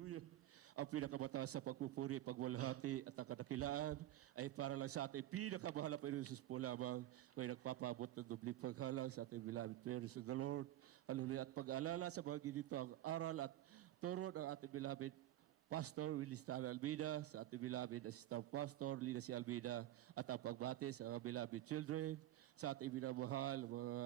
Hallelujah. Ang pinakamataas sa pagpupuri, pagwalhati at ang kadakilaan ay para lang sa ating pinakamahal na Panginoon Jesus po lamang. May nagpapabot ng dubling paghalang sa ating beloved parents of the Lord. Hallelujah. At pag-alala sa mga ginito ang aral at turo ng ating beloved Pastor Willis Tan Albida, sa ating beloved Assistant Pastor Lina C. Albida, at ang pagbati sa mga beloved children, sa ating minamahal, mga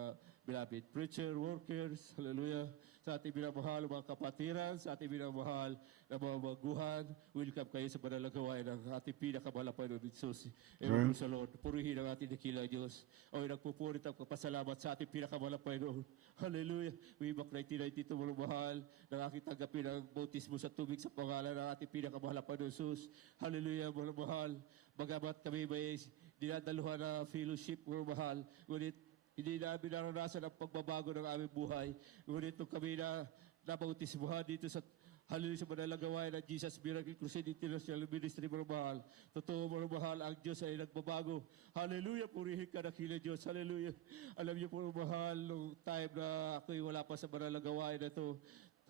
beloved preacher, workers, hallelujah, sa ating minamahal, mga kapatiran, sa ating minamahal na mga maguhan, welcome kayo sa banal na gawain ng ating pinakamahal na Panginoon Jesus. Ewan sa Lord, purihin ang ating dakilang Diyos. Ako'y nagpupurit ang kapasalamat sa ating pinakamahal na Panginoon. Hallelujah. Way back 1992, mga mahal, nang aking tanggapin ang bautismo sa tubig sa pangalan ng ating pinakamahal na Panginoon Jesus. Hallelujah, mga mahal. Bagamat kami may dinadaluhan na fellowship, mga mahal, ngunit hindi namin naranasan ang pagbabago ng aming buhay. Ngunit nung kami na nabautismuhan dito sa hallelujah sa madalang gawain ng Jesus Miracle Crusade International Ministry, mga mahal. Totoo, mga mahal, ang Diyos ay nagbabago. Hallelujah, purihin ka dakila Diyos. Hallelujah. Alam niyo po, mga mahal, nung time na ako'y wala pa sa madalang gawain na ito,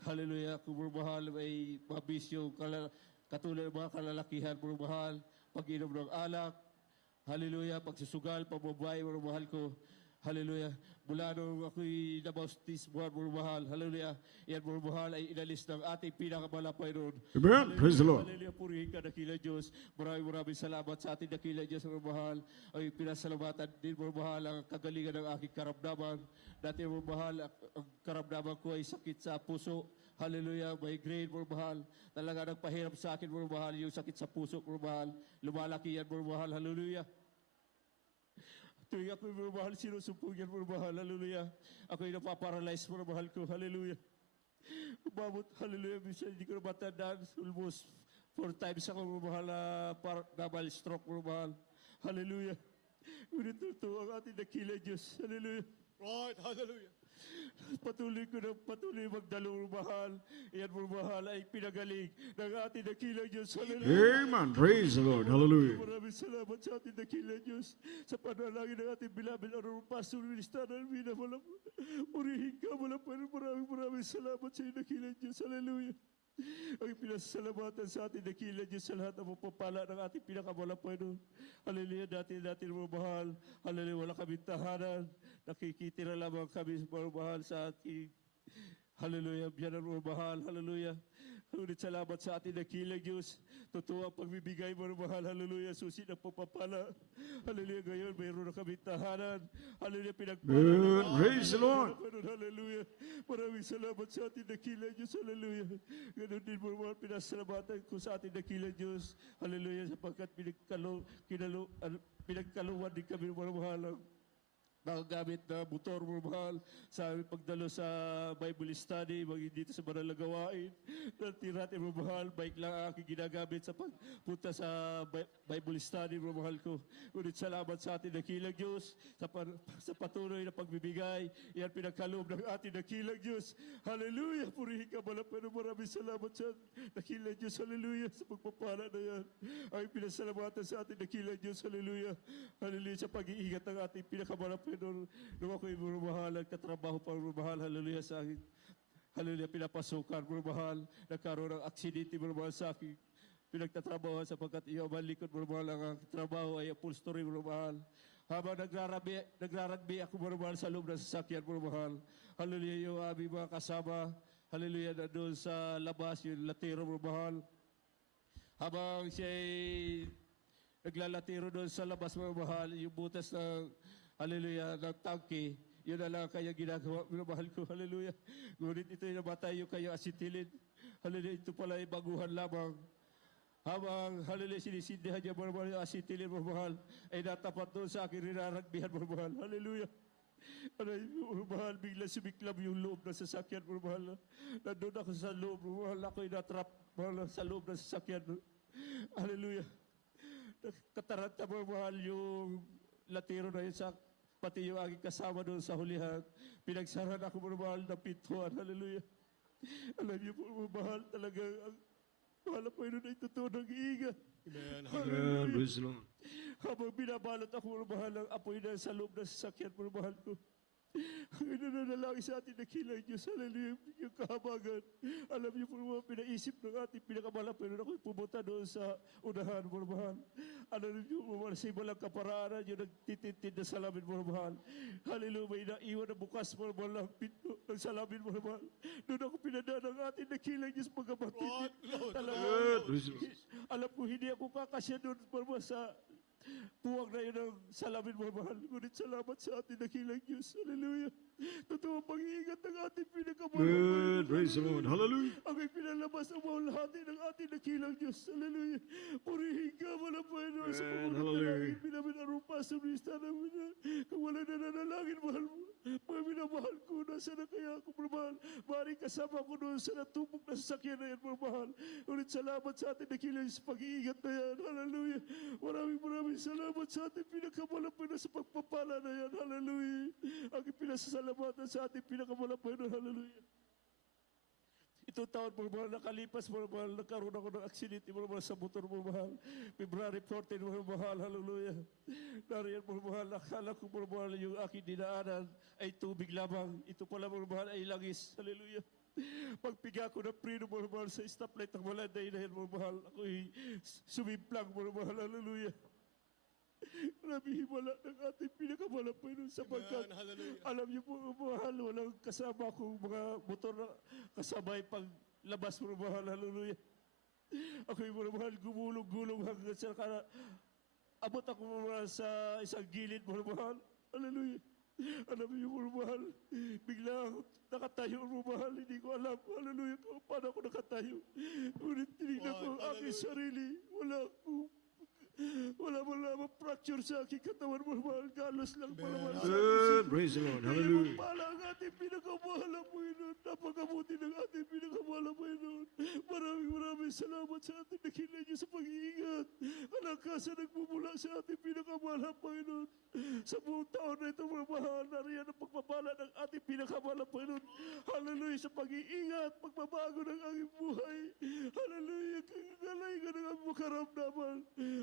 hallelujah, kung mga mahal, may mga bisyo, katulad ng mga kalalakihan, mga mahal, pag-inom ng alak, hallelujah, pagsusugal, pamabay, mga mahal ko. Hallelujah. Mula nung ako'y nabautismuhan, mga mahal. Hallelujah. Yan, mga mahal, ay inalis ng ating pinakamahal na Panginoon. Amen. Praise the Lord. Hallelujah. Purihin ka, dakila Diyos. Maraming salamat sa ating dakila Diyos, mga mahal. Ay pinasalamatan din, mga mahal, ang kagalingan ng aking karamdaman. Dati, mga mahal, ang karamdaman ko ay sakit sa puso. Hallelujah. Migraine, mga mahal. Talaga nagpahirap sa akin, mga mahal, yung sakit sa puso, mga mahal. Lumalaki yan, mga mahal. Hallelujah. Tuwing ako'y mahal, sinusumpong yan, mga mahal, hallelujah. Ako'y napaparalyze, mga mahal ko, hallelujah. Umabot, hallelujah, minsan hindi ko na matandaan, almost 4 times ako, mga mahal, na stroke, mga mahal, hallelujah. Ngunit ito ang ating dakila Diyos, hallelujah. Right, hallelujah. Patuloy ko na patuloy magdalong mahal. Iyan mo mahal ay pinagaling ng ating dakilang Diyos. Hallelujah. Amen. Praise the Lord. Hallelujah. Maraming salamat sa ating dakilang Diyos. Sa panalangin ng ating bilabid Honorable Pastor Minister Alvina. Purihin ka, maraming salamat sa ating dakilang Diyos. Hallelujah. Ang pinasasalamatan sa ating dakilang Diyos sa lahat ng mapapala ng ating pinakamalang Panginoon. Hallelujah, natin mga mahal. Hallelujah, wala kami tahanan. Nakikitira lamang kami mga mahal sa ating hallelujah, biyanan mga mahal. Hallelujah. Ngunit salamat sa ating dakilang Diyos. Totoo ang pagbibigay mga mahal. Hallelujah, susi ng pagpapala. Hallelujah, ngayon mayroon na kami tahanan. Hallelujah, pinagpala. Praise the Lord. Hallelujah. Maraming salamat sa ating dakilang Diyos. Hallelujah. Ganon din mga mahal, pinasalamatan ko sa ating dakilang Diyos. Hallelujah, sapagkat pinagkaluwan din kami mga mahal. Nakagamit na motor, mga mahal, sa aming pagdalo sa Bible study, maging dito sa banal na gawain. Natira-tira, mga mahal, bike lang ang aking ginagamit sa pagpunta sa Bible study, mga mahal ko. Ngunit salamat sa ating dakilang Diyos, sa patuloy na pagbibigay. Yan pinagkaloob ng ating dakilang Diyos. Hallelujah! Purihin ka, malapan. Maraming salamat sa dakilang Diyos. Hallelujah! Sa pagpapala na yan. Ay pinasalamatan sa ating dakilang Diyos. Hallelujah! Hallelujah! Sa pag-iingat ng ating pinakamalapit. Nung ako'y mahal, nagtatrabaho pa mahal, hallelujah, sa akin. Hallelujah, pinapasukan, mahal. Nagkaroon ng aksidente, mahal, sa akin. Pinagtatrabaho sapagkat iyo malikod, mahal, ang trabaho ay upholstery, mahal. Habang nagraragbi ako, mahal, sa loob ng sasakyan, mahal. Hallelujah, yung aming mga kasama, hallelujah, na doon sa labas, yung latero, mahal. Habang siya'y naglalatiro doon sa labas, mahal, yung butas ng hallelujah, ng tangke, yun na lang kaya ginagawa, minamahal ko, hallelujah. Ngunit ito yung namatay yung kayo asitilin. Hallelujah, ito pala ay baguhan lamang. Habang, hallelujah, sinisindihan niya, minamahal yung asitilin, minamahal, ay natapat doon sa akin, rinaragbihan, minamahal, hallelujah. Minamahal, bigla sumiklam yung loob ng sasakyan, minamahal. Nandun ako sa loob, minamahal, ako'y natrap, minamahal, sa loob ng sasakyan. Hallelujah. Kataranta, minamahal, yung latiro na yun sa pati yung aking kasama doon sa hulihan. Pinagsaran ako mahal na pintuan. Hallelujah. Alam niyo po, mahal talaga. Ang mahal po yun ay totoo ng iingat. Amen. Amen. Praise the Lord. Habang binabalot ako mahal ng apoy na sa loob ng sasakyan, mahal ko. Ang inanalangin sa ating dakilang Diyos, hallelujah, yung kahabagan. Alam niyo po mga pinaisip ng ating pinakamalap, pero ako'y pumunta doon sa unahan, mga mahal. Alam niyo po mga sa ibalang kaparaanan, yung nagtitintid na salamin, mga mahal. Hallelujah, may naiwan na bukas, mga mahal, ang pinto ng salamin, mga mahal. Doon ako pinadaan ng ating dakilang Diyos, mga kapatid. Good. Praise the Lord. Alam ko, hindi ako kakasya doon, mga mahal, sa tuwag na yun ang salamin, mga mahal. Ngunit salamat sa ating dakilang Diyos. Hallelujah. Totoo ang pag-iingat ng ating pinakamalap. Good. Praise the Lord. Hallelujah. Ang ipinalabas ang mahulhati ng ating dakilang Diyos. Hallelujah. Purihin ka, malapay na sa Amen. pamunod na Hallelujah. langit. Minamin arupa sa mista namin na kung wala na nanalangin, mahal mo. Mga minamahal ko, nasa na kaya ako, mahal. Maring kasama ko doon sa natubok na sasakyan na yan, mahal. Ngunit salamat sa ating dakilang Diyos sa pag-iingat na yan. Hallelujah. Maraming salamat sa ating pinakamalapay na sa pagpapala na yan. Hallelujah. Ang ipinasasalamatan sa ating pinakamalapay na. Hallelujah. Itong taon, mga mahal, nakalipas, mga mahal, nagkaroon ako ng aksidente, mga mahal, sa motor, mga mahal. February 14, mga mahal, hallelujah. Nariyan, mga mahal, nakala ko, mga mahal, yung aking dinaanan ay tubig lamang. Ito pala, mga mahal, ay langis, hallelujah. Pagpiga ko ng preno, mga mahal, sa stoplight ng Malanday na yan, mga mahal, ako'y sumimplang, mga mahal, hallelujah. Grabe himala ng ating pinakamalapay nun sapagkat alam niyo po mahal, walang kasama akong mga motor na kasabay pag labas mo mahal, hallelujah. Ako'y mahal, gumulong-gulong hanggang sa abot ako mahal sa isang gilid mahal, hallelujah. Alam niyo mahal, bigla ako nakatayo mahal, hindi ko alam, hallelujah, kung paano ako nakatayo. Ngunit tinignan ko ang aking sarili, wala mo lamang fracture sa aking katawan, mahal. Galos lang pala mahal sa Good. Praise the Lord. Hallelujah. pala ang ating pinakamahal na Panginoon. Napakabuti ng ating pinakamahal na Panginoon. Maraming salamat sa ating dakilang Diyos sa pag-iingat. Kalakasan nagmumula sa ating pinakamahal na Panginoon. Sa buong taon na ito, mga mahal, nariyan ang pagpapala ng ating pinakamahal na Panginoon. Hallelujah, sa pag-iingat, pagbabago ng aking buhay. Hallelujah, kagalay ka ng aming makaramdaman.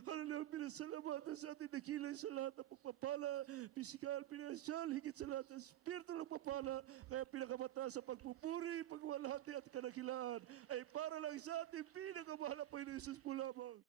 Hallelujah, pinasalamatan sa ating dakilang sa lahat ng pagpapala, pisikal, pinansyal, higit sa lahat ng spirito ng papala. Kaya pinakamataas sa pagpupuri, pagwalhati at kanakilaan ay para lang sa ating pinakamahal na Panginoon Jesus po lamang.